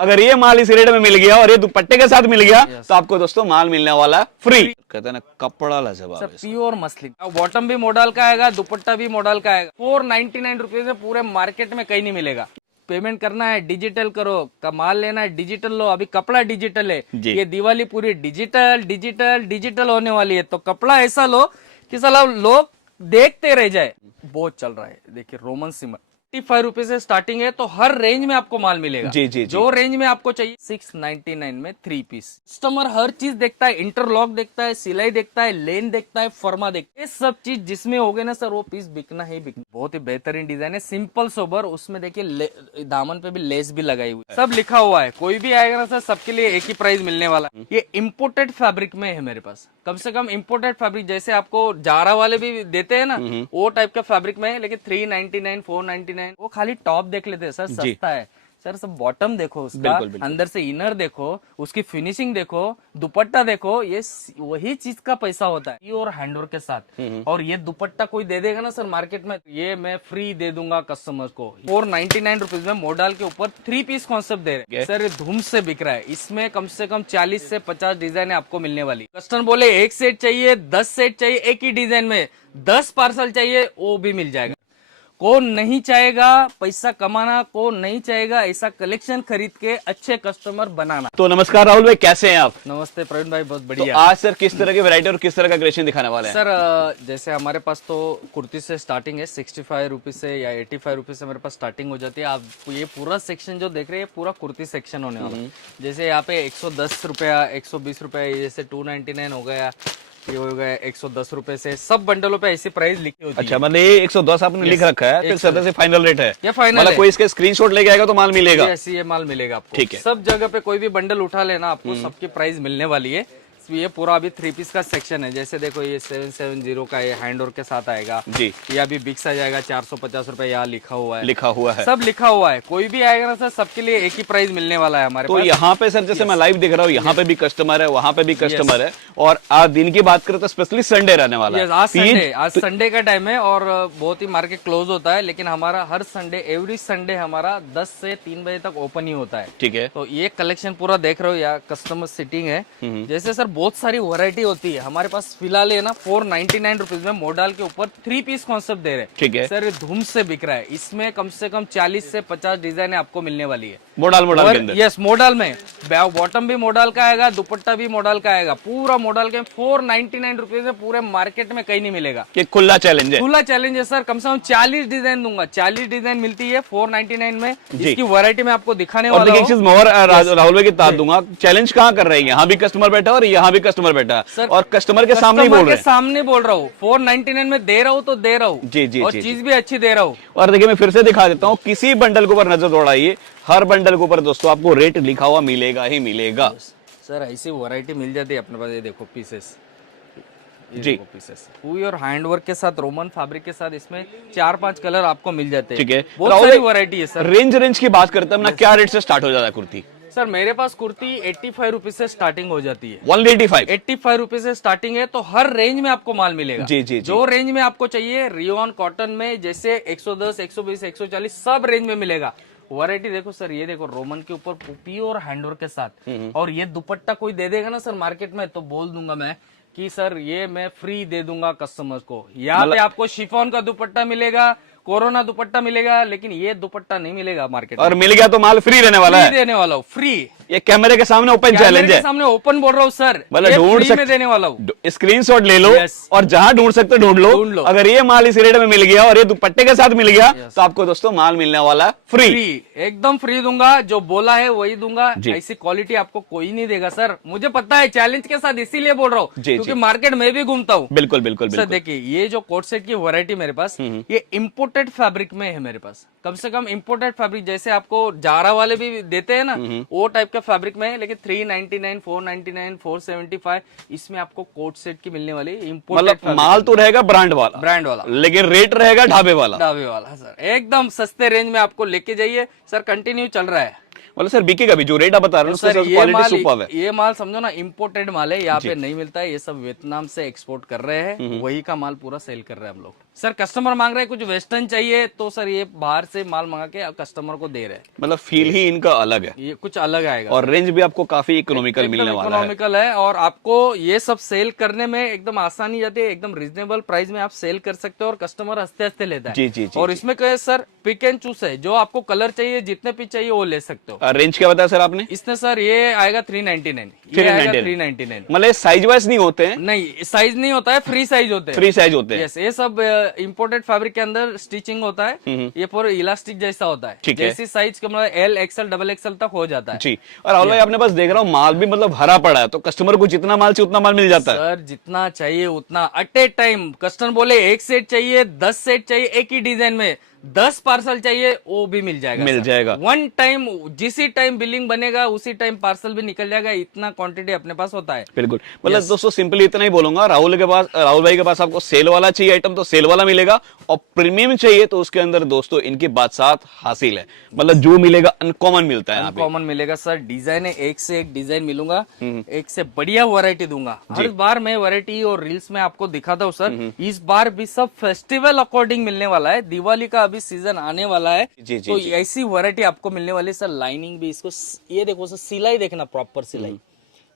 अगर ये माल इस रेट में मिल गया और ये दुपट्टे के साथ मिल गया तो आपको दोस्तों माल मिलने वाला फ्री। कहते हैं ना कपड़ा लाजवाब है। प्योर मसलिन, बॉटम भी मॉडल का आएगा, दुपट्टा भी मॉडल का आएगा। 499 रुपीज में पूरे मार्केट में कहीं नहीं मिलेगा। पेमेंट करना है डिजिटल करो, माल लेना है डिजिटल लो। अभी कपड़ा डिजिटल है, ये दिवाली पूरी डिजिटल डिजिटल डिजिटल होने वाली है। तो कपड़ा ऐसा लो कि साला लोग देखते रह जाए। बहुत चल रहा है। देखिए रोमन सिमर 55 रुपीज से स्टार्टिंग है, तो हर रेंज में आपको माल मिलेगा। जी। जो रेंज में आपको चाहिए 699 में 3 पीस। कस्टमर हर चीज देखता है, इंटरलॉक देखता है, सिलाई देखता है, लेन देखता है, फर्मा देखता है। ये सब चीज जिसमें हो गए ना सर, वो पीस बिकना ही बिकना। बहुत ही बेहतरीन डिजाइन है, सिंपल सोबर। उसमें देखिए दामन पे भी लेस भी लगाई हुई, सब लिखा हुआ है। कोई भी आएगा ना सर, सबके लिए एक ही प्राइस मिलने वाला। ये इम्पोर्टेड फैब्रिक में है मेरे पास। कम से कम इम्पोर्टेड फैब्रिक जैसे आपको जारा वाले भी देते हैं ना, वो टाइप का फैब्रिक में है। लेकिन 399 499 वो खाली टॉप देख लेते हैं सर, सस्ता है सर। सब बॉटम देखो उसका, अंदर से इनर देखो, उसकी फिनिशिंग देखो, दुपट्टा देखो। ये वही चीज का पैसा होता है, और हैंडवर्क के साथ। और ये दुपट्टा कोई दे देगा ना सर मार्केट में, ये मैं फ्री दे दूंगा कस्टमर को। 499 रुपीज में मॉडल के ऊपर 3 पीस कॉन्सेप्ट दे रहे हैं सर। ये धूम से बिक रहा है। इसमें कम से कम 40 से 50 डिजाइन आपको मिलने वाली। कस्टमर बोले 1 सेट चाहिए, 10 सेट चाहिए, एक ही डिजाइन में 10 पार्सल चाहिए, वो भी मिल जाएगा। कौन नहीं चाहेगा पैसा कमाना, कौन नहीं चाहेगा ऐसा कलेक्शन खरीद के अच्छे कस्टमर बनाना। तो नमस्कार राहुल भाई, कैसे हैं आप? नमस्ते प्रवीण भाई, बहुत बढ़िया। तो आज सर किस तरह की वैरायटी और किस तरह का कलेक्शन दिखाने वाले हैं? सर जैसे हमारे पास तो कुर्ती से स्टार्टिंग है 65 रुपीज से या 85 रुपीज से मेरे पास स्टार्टिंग हो जाती है। आप ये पूरा सेक्शन जो देख रहे हैं पूरा कुर्ती सेक्शन होने वाला है। जैसे यहाँ पे 110 रुपया, 120 रुपया, जैसे 299 हो गया, ये हो गया 110 रुपए से। सब बंडलों पे ऐसी प्राइस लिखी होती है। अच्छा, मतलब ये 110 आपने लिख रखा है, फिर सदर से फाइनल रेट है। ये फाइनल मतलब कोई इसके स्क्रीनशॉट लेके आएगा तो माल मिलेगा। ऐसी ये माल मिलेगा आपको। ठीक है। सब जगह पे कोई भी बंडल उठा लेना, आपको सबकी प्राइस मिलने वाली है। ये पूरा अभी 3 पीस का सेक्शन है। जैसे देखो ये 770 का ये हैंडवर्क के साथ आएगा जी। ये अभी बिक्स आ जाएगा 450 रुपए, यहाँ लिखा हुआ है, सब लिखा हुआ है। कोई भी आएगा ना सर, सबके लिए एक ही प्राइस मिलने वाला है हमारे तो पास। यहाँ पे सर जैसे मैं लाइव देख रहा हूँ, यहाँ पे भी कस्टमर है, वहाँ पे भी कस्टमर है। और आज दिन की बात करें तो स्पेशली संडे रहने वाला है। आज संडे का टाइम है और बहुत ही मार्केट क्लोज होता है, लेकिन हमारा हर संडे, एवरी संडे हमारा 10 से 3 बजे तक ओपन ही होता है। ठीक है। तो ये कलेक्शन पूरा देख रहे हो, यहाँ कस्टमर सिटिंग है। जैसे सर बहुत सारी वैरायटी होती है हमारे पास। फिलहाल है ना 499 रुपीज में मॉडल के ऊपर 3 पीस कॉन्सेप्ट दे रहे हैं। ठीक है सर, धूम से बिक रहा है। इसमें कम से कम 40 से 50 डिजाइन आपको मिलने वाली है मॉडल के अंदर। यस, मॉडल में बॉटम भी मॉडल का आएगा, दुपट्टा भी मॉडल का आएगा। पूरा मॉडल के 499 रुपीज में पूरे मार्केट में कहीं नहीं मिलेगा। ये खुला चैलेंज है। खुला चैलेंज है सर। कम से कम 40 डिजाइन दूंगा। 40 डिजाइन मिलती है 499 में। इसकी वैरायटी में आपको दिखाने वाला हूं। एक चीज और राहुल भाई की बता दूंगा, चैलेंज कहाँ कर रही है? यहाँ भी कस्टमर बैठा है और यहाँ भी कस्टमर बैठा है सर, और कस्टमर के सामने बोल रहे हैं। सामने बोल रहा हूँ 499 में दे रहा हूँ तो दे रहा हूँ जी और चीज भी अच्छी दे रहा हूँ। और देखिए मैं फिर से दिखा देता हूँ, किसी बंडल के ऊपर नजर दौड़ाइए, हर बंडल के ऊपर दोस्तों आपको रेट लिखा हुआ मिलेगा ही मिलेगा। सर ऐसी वैरायटी मिल जाती है अपने पास। ये देखो पीसेस जी, पीसेस पूरी और हैंडवर्क के साथ, रोमन फैब्रिक के साथ। इसमें 4-5 कलर आपको मिल जाते हैं। ठीक है। बहुत सारी वैरायटी है सर। रेंज की बात करते हैं, क्या रेट से स्टार्ट हो जाता है कुर्ती? सर मेरे पास कुर्ती 85 रुपीज से स्टार्टिंग हो जाती है। 185 रुपीज से स्टार्टिंग है, तो हर रेंज में आपको माल मिलेगा। जी। जो रेंज में आपको चाहिए, रियोन कॉटन में जैसे 110, 120, 140 सब रेंज में मिलेगा। वैरायटी देखो सर, ये देखो रोमन के ऊपर प्योर हैंडवर्क के साथ। और ये दुपट्टा कोई दे देगा ना सर मार्केट में, तो बोल दूंगा मैं कि सर ये मैं फ्री दे दूंगा कस्टमर को। यहाँ पे आपको शिफॉन का दुपट्टा मिलेगा, कोरोना दुपट्टा मिलेगा, लेकिन ये दुपट्टा नहीं मिलेगा मार्केट में। और मिल गया तो माल फ्री रहने वाला है। देने वाला हूँ फ्री। ये कैमरे के सामने ओपन चैलेंज है। सामने ओपन बोल रहा हूँ सर, मतलब ढूंढ सकते, देने वाला हूँ। स्क्रीनशॉट ले लो और जहां ढूंढ सकते ढूंढ लो। अगर ये माल इस रेट में मिल गया और ये दुपट्टे के साथ मिल गया तो आपको दोस्तों माल मिलने वाला फ्री। एकदम फ्री दूंगा, जो बोला है वही दूंगा। ऐसी क्वालिटी आपको कोई नहीं देगा सर, मुझे पता है। चैलेंज के साथ इसीलिए बोल रहा हूँ क्योंकि मार्केट में भी घूमता हूँ। बिल्कुल सर देखिए, ये जो कोट सेट की वैरायटी मेरे पास, ये इम्पोर्टेड फैब्रिक में है मेरे पास। कम से कम इम्पोर्टेड फैब्रिक जैसे आपको जारा वाले भी देते हैं ना, वो टाइप का फैब्रिक में है। लेकिन 399, 499, 475 इसमें आपको कोट सेट की मिलने वाली इम्पोर्टेड। मतलब माल तो रहेगा ब्रांड वाला, लेकिन रेट रहेगा ढाबे वाला सर। एकदम सस्ते रेंज में आपको लेके जाइए सर। कंटिन्यू चल रहा है। मतलब सर बिकेगा भी जो रेट आप बता रहे हो सर, क्वालिटी सुपर्ब है। ये माल समझो ना इम्पोर्टेड माल है, यहाँ पे नहीं मिलता है। ये सब वियतनाम से एक्सपोर्ट कर रहे हैं, वही का माल पूरा सेल कर रहे हैं हम लोग। सर कस्टमर मांग रहे हैं कुछ वेस्टर्न चाहिए तो सर ये बाहर से माल मंगा के कस्टमर को दे रहे हैं। मतलब फील ही इनका अलग है, ये कुछ अलग आएगा और रेंज भी आपको काफी इकोनॉमिकल एकदम मिलने वाला है। इकोनॉमिकल है और आपको ये सब सेल करने में एकदम आसानी जाती है, एकदम रिजनेबल प्राइस में आप सेल कर सकते हो और कस्टमर हंसते हंसते लेता है। जी जी जी। और इसमें क्या है सर, पिक एंड चूज है, जो आपको कलर चाहिए जितने पीस चाहिए वो ले सकते हो। रेंज क्या बताया सर आपने? इसमें सर ये आएगा 399, ये आएगा 399। मतलब साइज वाइज नहीं होते हैं? नहीं साइज नहीं होता है, फ्री साइज होते हैं। फ्री साइज होते हैं। यस, ये सब इम्पोर्टेड फैब्रिक के अंदर स्टिचिंग होता है, ये पूरा इलास्टिक जैसा होता है, ठीक है। जैसी साइज का मतलब एल एक्सएल डबल एक्सएल तक हो जाता है जी। और राहुल भाई आपने पास देख रहा हूँ माल भी मतलब भरा पड़ा है, तो कस्टमर को जितना माल चाहिए उतना माल मिल जाता है? सर जितना चाहिए उतना, एट ए टाइम कस्टमर बोले एक सेट चाहिए, 10 सेट चाहिए एक ही डिजाइन में, 10 पार्सल चाहिए वो भी मिल जाएगा। मिल जाएगा वन टाइम, जिसी टाइम बिलिंग बनेगा उसी टाइम पार्सल भी निकल जाएगा, इतना क्वांटिटी अपने पास होता है। बिल्कुल। मतलब दोस्तों सिंपली इतना ही बोलूंगा, राहुल भाई के पास आपको सेल वाला चाहिए आइटम तो सेल वाला मिलेगा, और प्रीमियम चाहिए तो उसके अंदर दोस्तों इनकी बात हासिल है। मतलब जो मिलेगा अनकॉमन मिलता है, अनकॉमन मिलेगा सर। डिजाइन है, एक से एक डिजाइन मिलूंगा, एक से बढ़िया वैरायटी दूंगा। हर बार मैं वैरायटी और रील्स में आपको दिखाता हूँ सर। इस बार भी सब फेस्टिवल अकॉर्डिंग मिलने वाला है, दिवाली का अभी सीजन आने वाला है, तो ऐसी वैरायटी आपको मिलने वाली है सर। लाइनिंग भी इसको, ये देखो सर, सिलाई देखना, प्रॉपर सिलाई।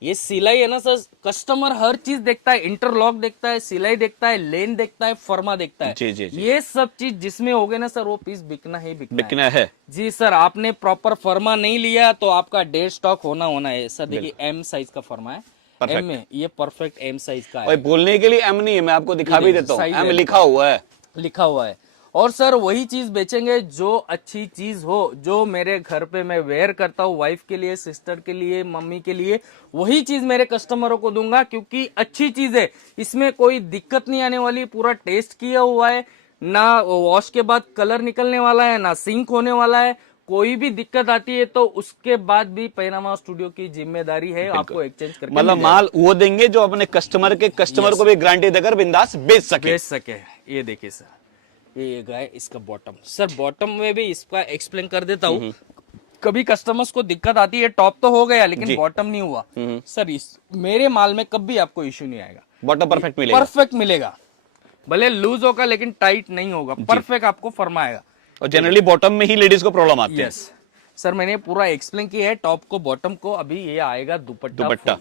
ये सिलाई है ना सर, कस्टमर हर चीज देखता है, इंटरलॉक देखता है, सिलाई देखता है, लेन देखता है, फर्मा देखता है। जी। ये सब चीज जिसमें हो गए ना सर, वो पीस बिकना ही बिकना है। जी सर। आपने प्रॉपर फर्मा नहीं लिया तो आपका डेड स्टॉक होना है सर। देखिए एम साइज का फर्मा है, एम में ये परफेक्ट एम साइज का है। बोलने के लिए एम नहीं है, मैं आपको दिखा भी देता हूँ, एम लिखा हुआ है, लिखा हुआ है। और सर वही चीज बेचेंगे जो अच्छी चीज हो, जो मेरे घर पे मैं वेयर करता हूँ, वाइफ के लिए, सिस्टर के लिए, मम्मी के लिए, वही चीज मेरे कस्टमरों को दूंगा, क्योंकि अच्छी चीज है, इसमें कोई दिक्कत नहीं आने वाली। पूरा टेस्ट किया हुआ है, ना वॉश के बाद कलर निकलने वाला है, ना सिंक होने वाला है। कोई भी दिक्कत आती है तो उसके बाद भी पैनामा स्टूडियो की जिम्मेदारी है आपको एक्सचेंज करके, मतलब माल वो देंगे जो अपने कस्टमर को भी गारंटी देकर बिंदास बेच सके। ये देखिए सर, ये गाय इसका बॉटम, सर बॉटम में भी इसका एक्सप्लेन कर देता हूँ। कभी कस्टमर्स को दिक्कत आती है, टॉप तो हो गया लेकिन बॉटम नहीं हुआ सर, इस मेरे माल में कभी आपको इश्यू नहीं आएगा। बॉटम परफेक्ट मिलेगा, परफेक्ट मिलेगा, भले लूज होगा लेकिन टाइट नहीं होगा, परफेक्ट आपको फरमाएगा। और जनरली बॉटम में ही लेडीज को प्रॉब्लम आती है। यस सर, मैंने पूरा एक्सप्लेन किया है, टॉप को बॉटम को। अभी ये आएगा दुपट्टा,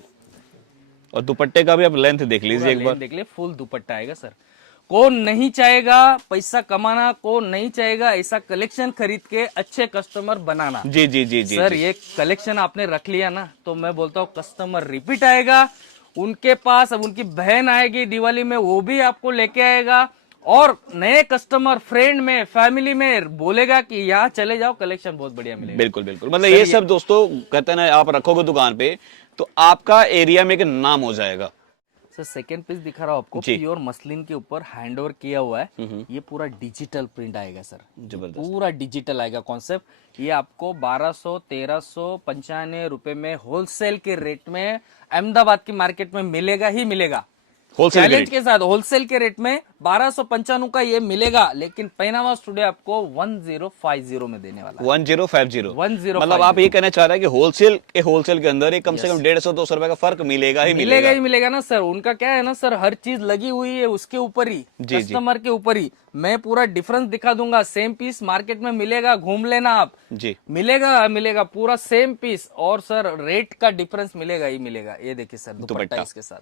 और दुपट्टे का भी आप लेंथ देख लीजिए एक बार, देख लीजिए, फुल दुपट्टा आएगा सर। कौन नहीं चाहेगा पैसा कमाना, कौन नहीं चाहेगा ऐसा कलेक्शन खरीद के अच्छे कस्टमर बनाना। जी जी जी जी सर, ये कलेक्शन आपने रख लिया ना तो मैं बोलता हूँ कस्टमर रिपीट आएगा, उनके पास अब उनकी बहन आएगी दिवाली में, वो भी आपको लेके आएगा, और नए कस्टमर फ्रेंड में, फैमिली में बोलेगा कि यहाँ चले जाओ, कलेक्शन बहुत बढ़िया मिलेगा। बिल्कुल बिल्कुल। मतलब ये सब दोस्तों कहते हैं ना, आप रखोगे दुकान पे तो आपका एरिया में एक नाम हो जाएगा। सर सेकेंड पीस दिखा रहा हूँ आपको, प्योर मसलिन के ऊपर हैंड ओवर किया हुआ है। ये पूरा डिजिटल प्रिंट आएगा सर, जबरदस्त, पूरा डिजिटल आएगा कॉन्सेप्ट। ये आपको 1200-1395 रुपए में होलसेल के रेट में अहमदाबाद की मार्केट में मिलेगा ही मिलेगा। होलसेल चैलेंज के साथ होलसेल के रेट में 1295 का ये मिलेगा, लेकिन पैनामा स्टूडियो आपको 1050 में देने वाला है। 1050 मतलब आप ये कहना चाह रहे हैं कि होलसेल के अंदर कम से कम 150-200 रुपए का फर्क मिलेगा ही मिलेगा ना सर। उनका क्या है ना सर, हर चीज लगी हुई है उसके ऊपर ही, कस्टमर के ऊपर ही। मैं पूरा डिफरेंस दिखा दूंगा, सेम पीस मार्केट में मिलेगा, घूम लेना आप जी, मिलेगा पूरा सेम पीस, और सर रेट का डिफरेंस मिलेगा ही मिलेगा। ये देखिए सर दुपट्टा इसके साथ,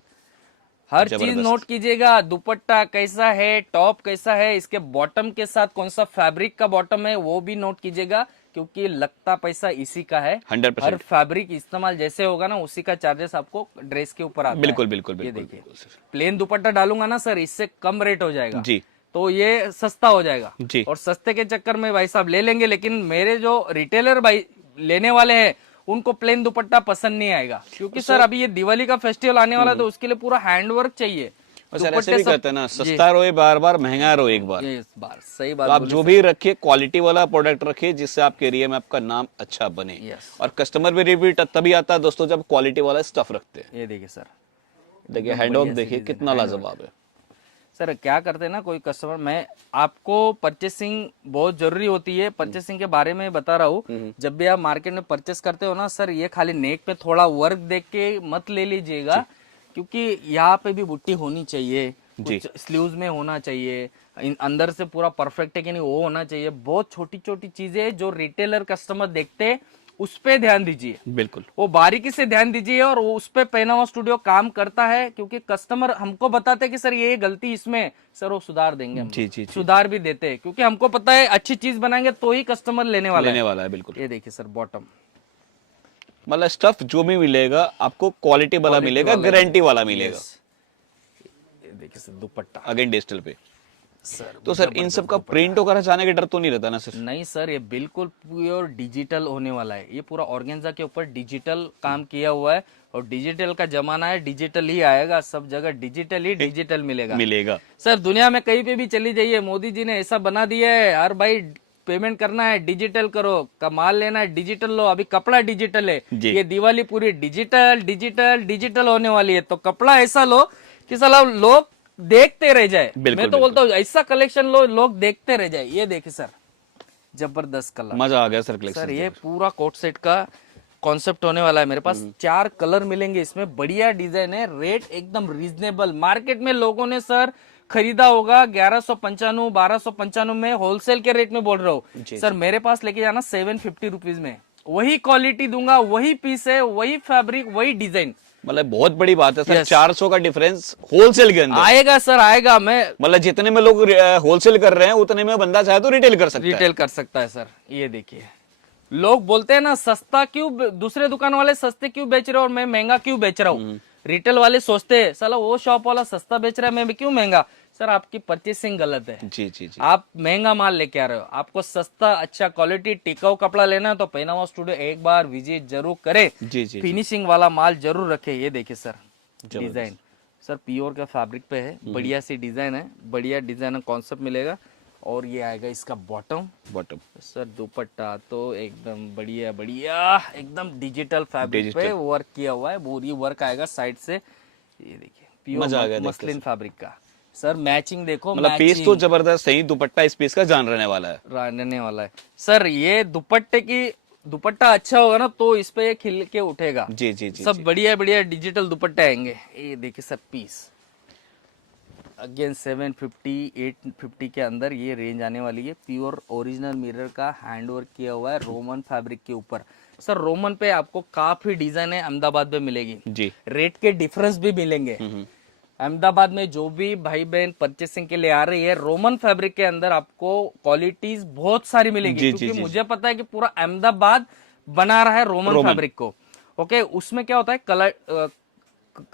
हर चीज नोट कीजिएगा। दुपट्टा कैसा है, टॉप कैसा है, इसके बॉटम के साथ कौन सा फैब्रिक का बॉटम है वो भी नोट कीजिएगा, क्योंकि लगता पैसा इसी का है। 100%। हर फैब्रिक इस्तेमाल जैसे होगा ना उसी का चार्जेस आपको ड्रेस के ऊपर आता है। बिल्कुल। ये देखिए, प्लेन दुपट्टा डालूंगा ना सर, इससे कम रेट हो जाएगा जी, तो ये सस्ता हो जाएगा जी। और सस्ते के चक्कर में भाई साहब ले लेंगे, लेकिन मेरे जो रिटेलर भाई लेने वाले हैं उनको प्लेन दुपट्टा पसंद नहीं आएगा, क्योंकि सर अभी ये दिवाली का फेस्टिवल आने वाला है, तो उसके लिए पूरा हैंडवर्क चाहिए। सर ऐसे भी कहते हैं ना, सस्ता रोए बार बार, महंगा रोए एक बार। सही बात। तो आप जो भी रखिए क्वालिटी वाला प्रोडक्ट रखिए, जिससे आपके एरिया में आपका नाम अच्छा बने। और कस्टमर भी रिपीट तभी आता है दोस्तों जब क्वालिटी वाला स्टफ रखते हैं। ये देखिए सर, देखिए हैंडवर्क देखिए कितना लाजवाब है। सर क्या करते हैं ना कोई कस्टमर, मैं आपको परचेसिंग बहुत जरूरी होती है, परचेसिंग के बारे में बता रहा हूँ। जब भी आप मार्केट में परचेस करते हो ना सर, ये खाली नेक पे थोड़ा वर्क देख के मत ले लीजिएगा, क्योंकि यहाँ पे भी बुट्टी होनी चाहिए, जी। कुछ स्लीव्स में होना चाहिए, अंदर से पूरा परफेक्ट है कि नहीं वो होना चाहिए। बहुत छोटी छोटी चीजें जो रिटेलर कस्टमर देखते हैं उस पे ध्यान दीजिए, बिल्कुल। वो बारीकी से ध्यान दीजिए और वो उस पे पहनावा स्टूडियो काम करता है, क्योंकि कस्टमर हमको बताते हैं कि सर ये गलती इसमें है, सर वो सुधार देंगे हम जी, लोग। जी, जी। सुधार भी देते हैं क्योंकि हमको पता है अच्छी चीज बनाएंगे तो ही कस्टमर लेने वाला लेने है। वाला है, बिल्कुल। ये देखिए सर बॉटम, मतलब स्टफ जो भी मिलेगा आपको क्वालिटी वाला क्वालिटी मिलेगा, वाला गारंटी वाला मिलेगा। Yes। ये देखिए सर दुपट्टा अगेन डिजिटल पे। सर, तो सर इन सब का प्रिंट वगैरह जाने का डर तो नहीं रहता ना सर? नहीं सर, ये बिल्कुल प्योर डिजिटल होने वाला है। ये पूरा ऑर्गेन्जा के ऊपर डिजिटल काम किया हुआ है और डिजिटल का जमाना है, डिजिटल ही आएगा, सब जगह डिजिटल ही डिजिटल मिलेगा। मिलेगा। सर दुनिया में कहीं पे भी चली जाइए, मोदी जी ने ऐसा बना दिया है, हर भाई पेमेंट करना है डिजिटल करो, का माल लेना है डिजिटल लो। अभी कपड़ा डिजिटल है, जी। ये दिवाली पूरी डिजिटल डिजिटल डिजिटल होने वाली है। तो कपड़ा ऐसा लो कि साला लोग देखते रह जाए। बिल्कुल, मैं तो बोलता हूँ ऐसा कलेक्शन लो लोग देखते रह जाए। ये देखिए सर जबरदस्त कलर, मजा आ गया सर कलेक्शन। सर ये पूरा कोट सेट का कॉन्सेप्ट होने वाला है। मेरे पास 4 कलर मिलेंगे इसमें, बढ़िया डिजाइन है, रेट एकदम रीजनेबल। मार्केट में लोगों ने सर खरीदा होगा 1195 1295 में, होलसेल के रेट में बोल रहा हूँ सर। मेरे पास लेके जाना 750 रुपीज में, वही क्वालिटी दूंगा, वही पीस है, वही फैब्रिक, वही डिजाइन। मतलब बहुत बड़ी बात है सर। Yes। 400 का डिफरेंस होलसेल के अंदर आएगा सर, आएगा। मैं मतलब जितने में लोग होलसेल कर रहे हैं उतने में बंदा चाहे तो रिटेल कर सकता है। रिटेल कर सकता है सर। ये देखिए, लोग बोलते हैं ना सस्ता क्यों, दूसरे दुकान वाले सस्ते क्यों बेच रहे हो और मैं महंगा क्यों बेच रहा हूँ। रिटेल वाले सोचते हैं साला वो शॉप वाला सस्ता बेच रहा है, मैं भी क्यों महंगा। सर आपकी परचेसिंग गलत है। जी जी जी। आप महंगा माल लेके आ रहे हो, आपको सस्ता अच्छा क्वालिटी टिकाऊ कपड़ा लेना है तो पहनावा स्टूडियो एक बार विजिट जरूर करे। जी जी। फिनिशिंग वाला माल जरूर रखे। ये देखिए सर डिजाइन, सर प्योर का फैब्रिक पे है, बढ़िया सी डिजाइन है, बढ़िया डिजाइन कॉन्सेप्ट मिलेगा। और ये आएगा इसका बॉटम। बॉटम सर दुपट्टा तो एकदम बढ़िया बढ़िया, एकदम डिजिटल फैब्रिक पे वर्क किया हुआ है, पूरी वर्क आएगा साइड से। ये देखिए मजा आ गया प्योर मसलिन फैब्रिक का। सर मैचिंग देखो, मतलब पीस तो जबरदस्त, सही दुपट्टा इस पीस का जान रहने वाला है। रहने वाला है। सर ये दुपट्टे की, दुपट्टा अच्छा होगा ना तो इस पे खिल के उठेगा। जी जी जी। सब बढ़िया बढ़िया डिजिटल दुपट्टे आएंगे। ये देखिए सर पीस अगेन 750 850 के अंदर ये रेंज आने वाली है। प्योर ओरिजिनल मिरर का हैंडवर्क किया हुआ है रोमन फैब्रिक के ऊपर। सर रोमन पे आपको काफी डिजाइन है, अहमदाबाद में मिलेगी जी। रेट के डिफरेंस भी मिलेंगे। अहमदाबाद में जो भी भाई बहन परचेसिंग के लिए आ रही है, रोमन फैब्रिक के अंदर आपको क्वालिटीज बहुत सारी मिलेगी। जी, क्योंकि जी, जी। मुझे पता है कि पूरा अहमदाबाद बना रहा है रोमन फैब्रिक को। ओके, उसमें क्या होता है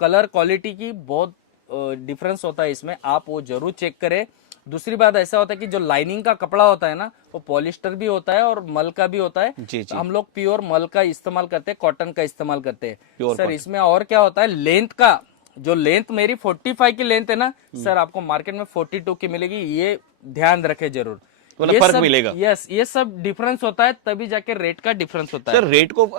कलर क्वालिटी की बहुत डिफरेंस होता है इसमें, आप वो जरूर चेक करें। दूसरी बात ऐसा होता है कि जो लाइनिंग का कपड़ा होता है ना, वो पॉलिस्टर भी होता है और मल का भी होता है। जी, जी। हम लोग प्योर मल का इस्तेमाल करते हैं, कॉटन का इस्तेमाल करते हैं। Pure sir cotton। इसमें और क्या होता है, लेंथ का, जो लेंथ मेरी 45 की लेंथ है ना सर, आपको मार्केट में 42 की मिलेगी। ये ध्यान रखे जरूर, मतलब ये फर्क सब मिलेगा। यस, ये सब डिफरेंस होता है, तभी जाके रेट का डिफरेंस होता है। सर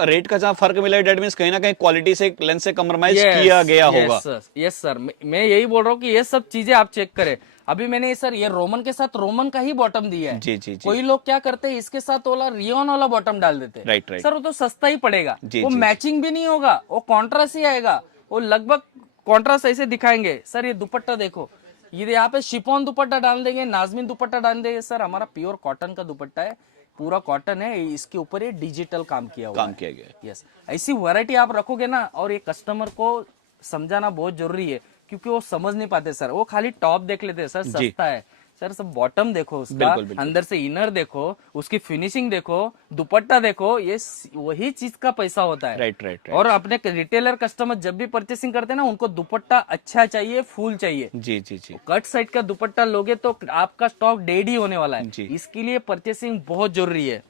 रेट का जहाँ फर्क मिला है, डेट मींस कहीं ना कहीं क्वालिटी से लेंथ से कम्प्रोमाइज किया गया होगा। यस सर, मैं यही बोल रहा हूँ कि ये सब चीजें आप चेक करें। अभी मैंने सर ये रोमन के साथ रोमन का ही बॉटम दिया है। जी जी जी। कोई लोग क्या करते हैं, इसके साथ वाला रियोन वाला बॉटम डाल देते हैं। Right right. सर वो तो सस्ता ही पड़ेगा, जी, वो जी, मैचिंग भी नहीं होगा, वो कॉन्ट्रास्ट ही आएगा, वो लगभग कॉन्ट्रास्ट ऐसे दिखाएंगे। सर ये दुपट्टा देखो, ये यहाँ पे शिफॉन दुपट्टा डाल देंगे, नाजमीन दुपट्टा डाल देंगे। सर हमारा प्योर कॉटन का दुपट्टा है, पूरा कॉटन है, इसके ऊपर ये डिजिटल काम किया हुआ काम है। किया गया है। यस, ऐसी वैरायटी आप रखोगे ना, और ये कस्टमर को समझाना बहुत जरूरी है, क्योंकि वो समझ नहीं पाते सर, वो खाली टॉप देख लेते हैं सर सस्ता है। सर सब बॉटम देखो उसका, बिल्कुल, बिल्कुल। अंदर से इनर देखो, उसकी फिनिशिंग देखो, दुपट्टा देखो, ये वही चीज का पैसा होता है। Right right. और अपने रिटेलर कस्टमर जब भी परचेसिंग करते हैं ना, उनको दुपट्टा अच्छा चाहिए, फुल चाहिए। जी जी जी। कट साइड का दुपट्टा लोगे तो आपका स्टॉक डेड ही होने वाला है। जी। इसके लिए परचेसिंग बहुत जरूरी है।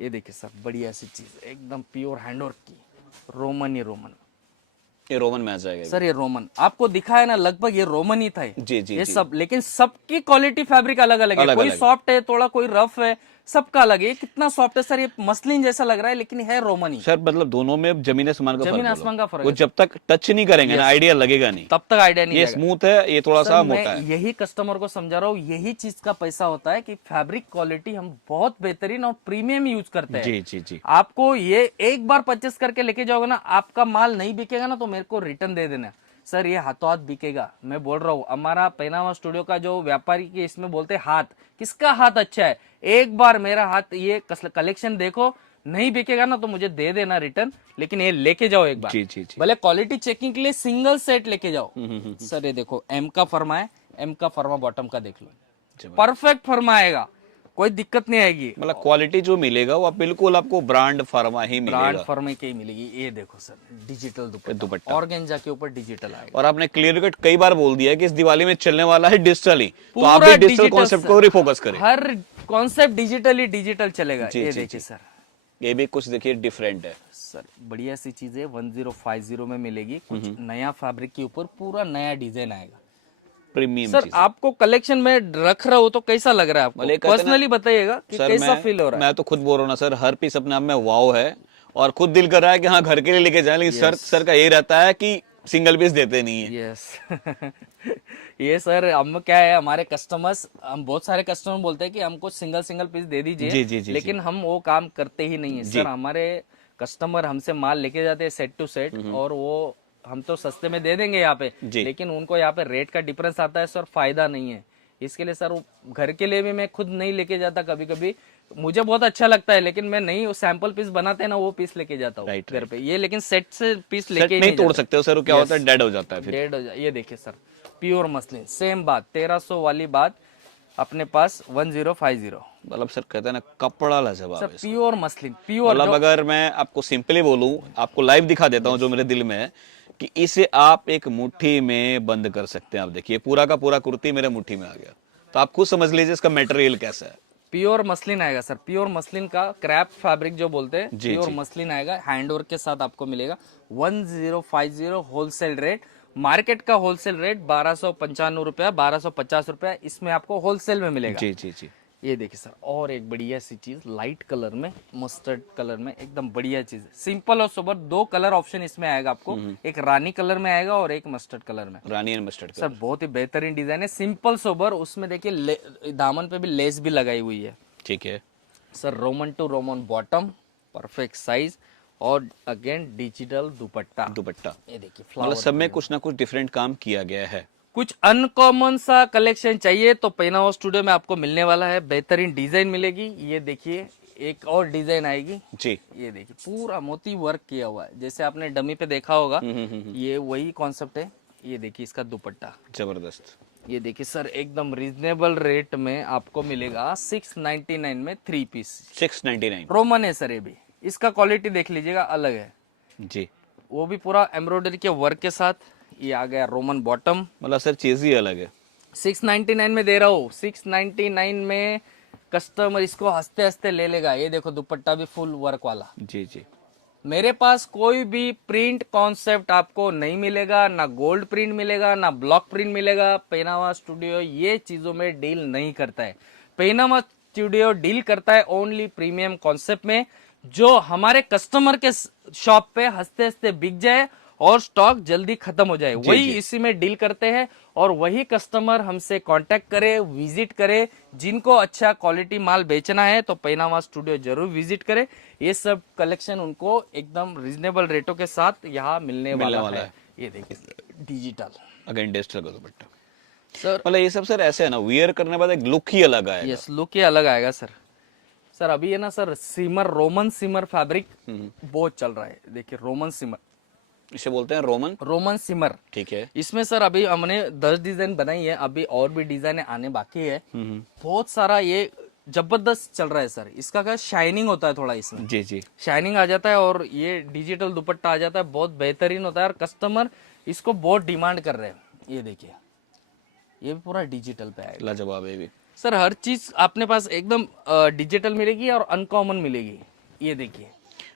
ये देखिए सर बढ़िया सी चीज, एकदम प्योर हैंडवर्क की, रोमन ही रोमन। ये रोमन में आ जाएगा। सर ये रोमन आपको दिखा है ना, लगभग ये रोमन ही था। जी जी ये जी। सब, लेकिन सबकी क्वालिटी फैब्रिक अलग अलग है। अलग कोई अलग। सॉफ्ट है थोड़ा, कोई रफ है, सबका अलग है। ये कितना सॉफ्ट है सर, ये मसलिन जैसा लग रहा है, लेकिन है रोमन ही। सर मतलब दोनों में जमीन आसमान का जमीन फर्क आसमान का फर्क वो है। जब तक टच नहीं करेंगे ना, आइडिया लगेगा नहीं। तब तक आइडिया नहीं ये आएगा। स्मूथ है, ये थोड़ा सा सर, मोटा मैं है। यही कस्टमर को समझा रहा हूँ, यही चीज का पैसा होता है कि फैब्रिक क्वालिटी हम बहुत बेहतरीन और प्रीमियम यूज करते हैं। जी जी जी। आपको ये एक बार परचेस करके लेके जाओगे ना, आपका माल नहीं बिकेगा ना तो मेरे को रिटर्न दे देना। सर ये हाथों हाथ बिकेगा। मैं बोल रहा हूँ हमारा पहनावा स्टूडियो का जो व्यापारी के इसमें बोलते हैं हाथ, किसका हाथ अच्छा है, एक बार मेरा हाथ ये कलेक्शन देखो, नहीं बिकेगा ना तो मुझे दे देना रिटर्न, लेकिन ये लेके जाओ एक बार। जी जी जी। भले क्वालिटी चेकिंग के लिए सिंगल सेट लेके जाओ। सर ये देखो एम का फर्मा है, एम का फर्मा बॉटम का देख लो, परफेक्ट फर्मा आएगा, कोई दिक्कत नहीं आएगी। मतलब क्वालिटी जो मिलेगा वो आप बिल्कुल आपको ब्रांड फर्मा ही ब्रांड मिलेगा। फर्मे की ही मिलेगी। ये देखो सर डिजिटल दुपट्टा, दुपट्टा। ऑर्गेन्जा के ऊपर डिजिटल आएगा। और आपने क्लियर कट कई बार बोल दिया है कि इस दिवाली में चलने वाला है डिजिटल ही, तो आप पूरा भी डिजिटल digital कॉन्सेप्ट सर। को रिफोकस करें। हर कॉन्सेप्ट डिजिटली डिजिटल चलेगा। जी, ये जी, देखिए जी। सर, ये भी कुछ देखिए डिफरेंट है। सर बढ़िया सी चीज है, 1050 में मिलेगी। कुछ नया फैब्रिक के ऊपर पूरा नया डिजाइन आएगा। प्रीमियम सर चीज। आपको कलेक्शन में रख रहा हूँ तो कैसा लग रहा है आपको, भले कहते ना- पर्सनली बताइएगा कि सर कैसा फील हो रहा है। मैं तो खुद बोल रहा हूँ ना सर, हर पीस अपने आप में वाव है, और खुद दिल कर रहा है कि हाँ घर के लिए लेके जाए, लेकिन सर का यही रहता है कि सिंगल पीस देते नहीं है। यस ये सर हम क्या है, हमारे कस्टमर्स, हम बहुत सारे कस्टमर बोलते हैं कि हमको सिंगल सिंगल पीस दे जी, दीजिए, जी, जी, लेकिन हम वो काम करते ही नहीं है सर। हमारे कस्टमर हमसे माल लेके जाते हैं सेट टू सेट, और वो हम तो सस्ते में दे देंगे यहाँ पे, जी। लेकिन उनको यहाँ पे रेट का डिफरेंस आता है सर, फायदा नहीं है। इसके लिए सर वो घर के लिए भी मैं खुद नहीं लेके जाता, कभी कभी मुझे बहुत अच्छा लगता है, लेकिन मैं नहीं, वो सैंपल पीस बनाते हैं ना वो पीस लेके जाता हूँ Right, घर पे। ये लेकिन सेट से पीस सेट लेके ही नहीं तोड़ जाता। सकते हो सर, वो क्या होता है डेड हो जाता है फिर। डेढ़ हो जाए। ये देखिए सर प्योर मसलिन, सेम बात 1300 वाली बात अपने पास 1050। मतलब सर कहते हैं ना कपड़ा लाजवाब सर है। प्योर मसलिन, प्योर मतलब अगर मैं आपको सिंपली बोलूं, आपको लाइव दिखा देता हूं जो मेरे दिल में है, कि इसे आप एक मुट्ठी में बंद कर सकते हैं। आप देखिए पूरा का पूरा कुर्ती मेरे मुट्ठी में आ गया, तो आप खुद समझ लीजिए इसका मटेरियल कैसा है। प्योर मसलिन आएगा सर, प्योर मसलिन का क्रैप फैब्रिक जो बोलते हैं, जी, प्योर जी। मसलिन आएगा, हैंडवर्क के साथ आपको मिलेगा। 1050 होलसेल रेट, मार्केट का होलसेल रेट 1295 रुपया, 1250 रुपया, इसमें आपको होलसेल में मिलेगा। जी जी जी। ये देखिए सर, और एक बढ़िया सी चीज लाइट कलर में, मस्टर्ड कलर में, एकदम बढ़िया चीज, सिंपल और सोबर, दो कलर ऑप्शन इसमें आएगा आपको, एक रानी कलर में आएगा और एक मस्टर्ड कलर में। रानी एंड मस्टर्ड सर बहुत ही बेहतरीन डिजाइन है, सिंपल सोबर, उसमें देखिए दामन पे भी लेस भी लगाई हुई है। ठीक है। Sir Roman to Roman bottom, perfect size, और अगेन डिजिटल दुपट्टा। दुपट्टा ये देखिए मतलब फ्लावर, सब में कुछ ना कुछ डिफरेंट काम किया गया है। कुछ अनकॉमन सा कलेक्शन चाहिए तो पहनावा स्टूडियो में आपको मिलने वाला है। बेहतरीन डिजाइन मिलेगी। ये देखिए एक और डिजाइन आएगी। जी। ये देखिए पूरा मोती वर्क किया हुआ है, जैसे आपने डमी पे देखा होगा, ये वही कॉन्सेप्ट है। ये देखिए इसका दुपट्टा, जबरदस्त। ये देखिए सर एकदम रिजनेबल रेट में आपको मिलेगा 699 में 3 पीस। 699। रोमन है सर ये भी, इसका क्वालिटी देख लीजिएगा, अलग है। जी। वो भी पूरा एम्ब्रॉयडरी के वर्क के साथ। ये आ गया रोमन बॉटम, मतलब सर चीज ही अलग है। 699 में दे रहा हूँ। 699 में कस्टमर इसको हंसते हंसते ले लेगा। ये देखो दुपट्टा भी फुल वर्क वाला। जी जी। मेरे पास कोई भी प्रिंट कॉन्सेप्ट आपको नहीं मिलेगा, ना गोल्ड प्रिंट मिलेगा, ना ब्लॉक प्रिंट मिलेगा। पहनावा स्टूडियो ये चीजों में डील नहीं करता है। पहनावा स्टूडियो डील करता है ओनली प्रीमियम कॉन्सेप्ट में, जो हमारे कस्टमर के शॉप पे हंसते हंसते बिक जाए और स्टॉक जल्दी खत्म हो जाए, वही इसी में डील करते हैं। और वही कस्टमर हमसे कांटेक्ट करे, विजिट करे। जिनको अच्छा क्वालिटी माल बेचना है तो पहनावा स्टूडियो जरूर विजिट करे। ये सब कलेक्शन उनको एकदम रिजनेबल रेटों के साथ यहाँ मिलने वाला है। ये देखिए डिजिटल, अगेन डिजिटल का दुपट्टा। सर मतलब ये सब सर ऐसे है ना, वियर करने के बाद एक लुक ही अलग आएगा। यस, लुक ही अलग आएगा सर। सर अभी है ना सर सिमर, रोमन सिमर फैब्रिक बहुत चल रहा है। देखिए रोमन सिमर, इसे बोलते हैं रोमन। रोमन सिमर, ठीक है। इसमें सर अभी हमने 10 डिजाइन बनाई है, अभी और भी डिजाइन आने बाकी है। बहुत सारा ये जबरदस्त चल रहा है सर। इसका क्या शाइनिंग होता है थोड़ा, इसमें जी जी। शाइनिंग आ जाता है और ये डिजिटल दुपट्टा आ जाता है, बहुत बेहतरीन होता है और कस्टमर इसको बहुत डिमांड कर रहे हैं। ये देखिए ये भी पूरा डिजिटल पे आएगा। लाजवाब है भी। सर हर चीज अपने पास एकदम डिजिटल मिलेगी और अनकॉमन मिलेगी। ये देखिए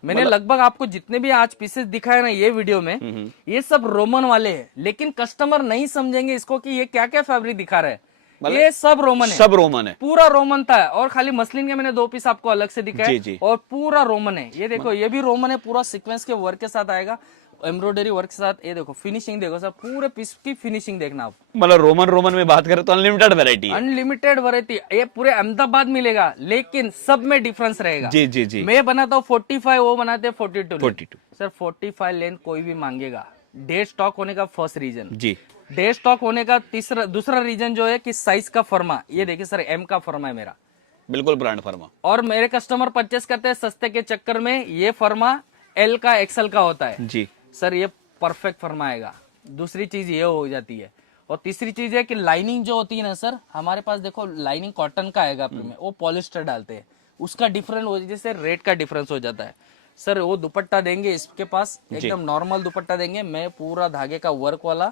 मैंने लगभग आपको जितने भी आज पीसेस दिखाए ना ये वीडियो में, ये सब रोमन वाले हैं, लेकिन कस्टमर नहीं समझेंगे इसको कि ये क्या क्या फैब्रिक दिखा रहे हैं। ये सब रोमन है, सब रोमन है। पूरा रोमन था। और खाली मसलिन के मैंने 2 पीस आपको अलग से जी, दिखाए जी। और पूरा रोमन है। ये देखो ये भी रोमन है, पूरा सीक्वेंस के वर्क के साथ आएगा, एम्ब्रॉयडरी वर्क के साथ। ये देखो फिनिशिंग देखो सर, पूरे पीस की फिनिशिंग देखना आप। मतलब रोमन में बात करें तो अनलिमिटेड वैरायटी है। अनलिमिटेड वैरायटी, ये पूरे अहमदाबाद मिलेगा, लेकिन सब में डिफरेंस रहेगा। जी जी जी। मैं बनाता हूँ 45, वो बनाते हैं 42। 42। सर 45 लेंथ कोई भी मांगेगा, डे स्टॉक होने का फर्स्ट रीजन, जी डे स्टॉक होने का दूसरा रीजन जो है कि साइज का फर्मा। ये देखिए सर, एम का फर्मा है मेरा, बिल्कुल ब्रांड फर्मा। और मेरे कस्टमर परचेस करते हैं सस्ते के चक्कर में, ये फर्मा एल का एक्सल का होता है। जी सर ये परफेक्ट फर्मा आएगा। दूसरी चीज ये हो जाती है, और तीसरी चीज है कि लाइनिंग जो होती है ना सर, हमारे पास देखो लाइनिंग कॉटन का आएगा में, वो पॉलिस्टर डालते हैं, उसका डिफरेंस हो जैसे रेट का डिफरेंस हो जाता है। सर वो दुपट्टा देंगे इसके पास, एकदम नॉर्मल दुपट्टा देंगे, मैं पूरा धागे का वर्क वाला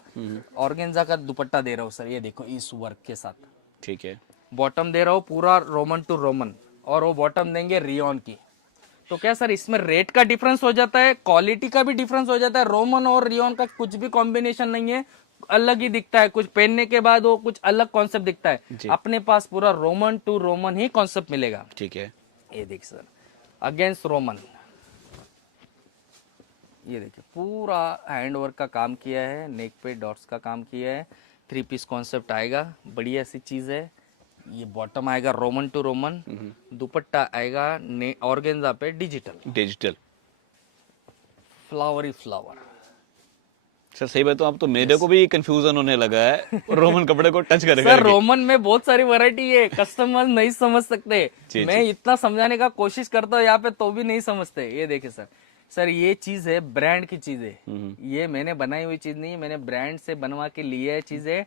ऑर्गेन्जा का दुपट्टा दे रहा हूँ सर। ये देखो इस वर्क के साथ, ठीक है। बॉटम दे रहा हूँ पूरा रोमन टू रोमन, और वो बॉटम देंगे रियॉन की। तो क्या सर इसमें रेट का डिफरेंस हो जाता है, क्वालिटी का भी डिफरेंस हो जाता है। रोमन और रियॉन का कुछ भी कॉम्बिनेशन नहीं है, अलग ही दिखता है, कुछ पहनने के बाद वो कुछ अलग कॉन्सेप्ट दिखता है। अपने पास पूरा रोमन टू रोमन ही कॉन्सेप्ट मिलेगा। ठीक है। ये देख सर, अगेंस्ट रोमन, ये देखिए पूरा हैंड वर्क का काम किया है, नेक पे डॉट्स का काम किया है, 3 पीस कॉन्सेप्ट आएगा, बढ़िया सी चीज है। ये बॉटम आएगा रोमन टू रोमन, दुपट्टा आएगा ऑर्गेन्जा पे डिजिटल फ्लावर ही फ्लावर। सर सही बात, तो अब तो मेरे को भी कंफ्यूजन होने लगा है रोमन कपड़े को टच कर सर रोमन में बहुत सारी वैरायटी है, कस्टमर नहीं समझ सकते। मैं इतना समझाने का कोशिश करता हूँ यहाँ पे तो भी नहीं समझते। ये देखिए सर ये चीज है, ब्रांड की चीज है, ये मैंने बनाई हुई चीज नहीं है, मैंने ब्रांड से बनवा के लिए है चीज है।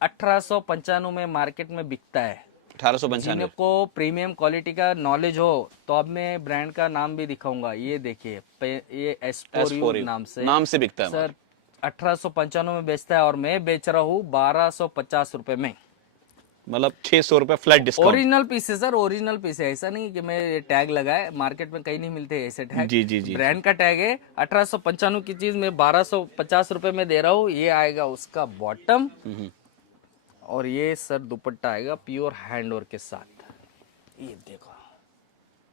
1895 में मार्केट में बिकता है। 1895। जिनको प्रीमियम क्वालिटी का नॉलेज हो तो अब मैं ब्रांड का नाम भी दिखाऊंगा। ये देखिए, ये एस्पोरियो नाम से बिकता है सर। 1895 में बेचता है और मैं बेच रहा हूँ 1250 रुपए में, मतलब 600 रुपए फ्लैट डिस्काउंट। ओरिजिनल पीस है सर, ओरिजिनल पीस है, ऐसा नहीं कि मैं टैग लगाए, मार्केट में कहीं नहीं मिलते ऐसे टैग। जी ब्रांड का टैग है। 1895 की चीज मैं 1250 रुपए में दे रहा हूँ। ये आएगा उसका बॉटम, और ये सर दुपट्टा आएगा प्योर हैंड वर्क के साथ। ये देखो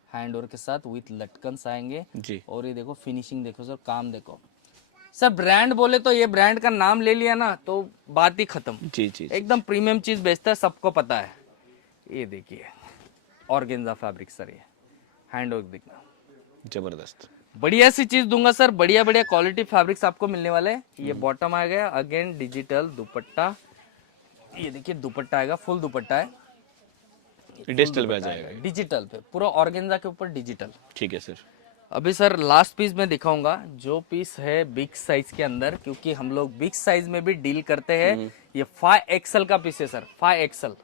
हैंड वर्क के साथ विथ लटकन्स आएंगे जी। और ये देखो फिनिशिंग देखो सर, काम देखो सर। ब्रांड बोले तो ये ब्रांड का नाम ले लिया ना तो बात ही खत्म। जी एकदम प्रीमियम चीज बेचता है, सबको पता है। ये देखिए ऑर्गेन्जा फैब्रिक सर, ये हैंड वर्क देखना, जबरदस्त। बढ़िया सी चीज दूंगा सर, बढ़िया बढ़िया क्वालिटी फैब्रिक्स आपको मिलने वाले हैं। ये बॉटम आ गया, अगेन डिजिटल दुपट्टा। ये देखिए दुपट्टा आएगा, फुल दुपट्टा है, डिजिटल पे आ जाएगा। डिजिटल पे पूरा ऑर्गेन्जा के ऊपर डिजिटल। ठीक है सर। अभी सर लास्ट पीस में दिखाऊंगा, जो पीस है बिग साइज के अंदर, क्योंकि हम लोग बिग साइज में भी डील करते हैं। ये 5XL का पीस है सर, 5XL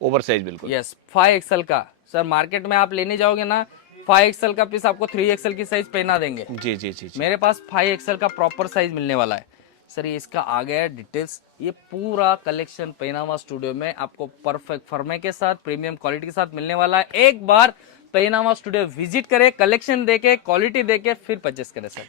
ओवर साइज बिल्कुल। यस 5XL का सर। मार्केट में आप लेने जाओगे ना 5XL का पीस आपको 3XL की साइज पहना देंगे। जी। मेरे पास 5XL का प्रॉपर साइज मिलने वाला है सर। ये इसका आ गया है डिटेल्स। ये पूरा कलेक्शन पहनावा स्टूडियो में आपको परफेक्ट फर्मे के साथ, प्रीमियम क्वालिटी के साथ मिलने वाला है। एक बार पहनावा स्टूडियो विजिट करें, कलेक्शन देके, क्वालिटी देके फिर परचेस करें सर।